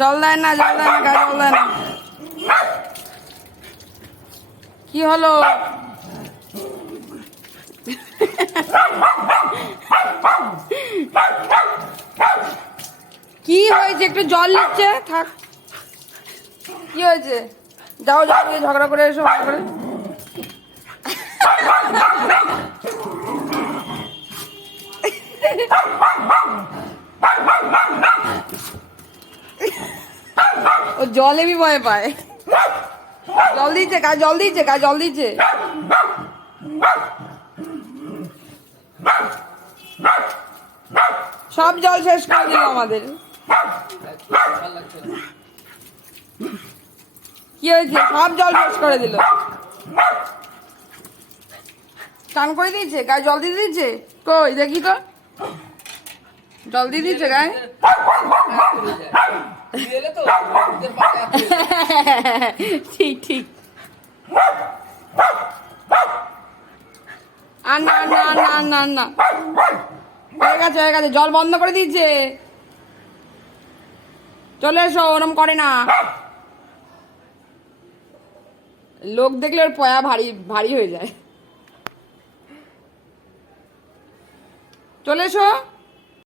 জল দেয় না, জল দেয় না, গায়ে জল দেয় না। কি হলো? কি হয়েছে? একটু জল নিচ্ছে, থাক। কি হয়েছে? যাও যাও, গিয়ে ঝগড়া করে এসো ভালো করে। ও জলে বি ভয় পায়। জল দিচ্ছে, গায়ে জল দিচ্ছে, গায়ে জল দিচ্ছে। সব জল শেষ করে দিল আমাদের। কি হয়েছে? সব জল শেষ করে দিল। স্নান করে দিয়েছে, গায়ে জল দিয়ে দিচ্ছে। কই দেখি তো, জল দিয়ে দিচ্ছে গায়ে। ঠিক ঠিক। আর না না না না না, হয়ে গেছে হয়ে গেছে, জল বন্ধ করে দিচ্ছে। চলে এসো, ওরম করে না। লোক দেখলে ওর পয়া ভারী ভারী হয়ে যায়। চলে এসো।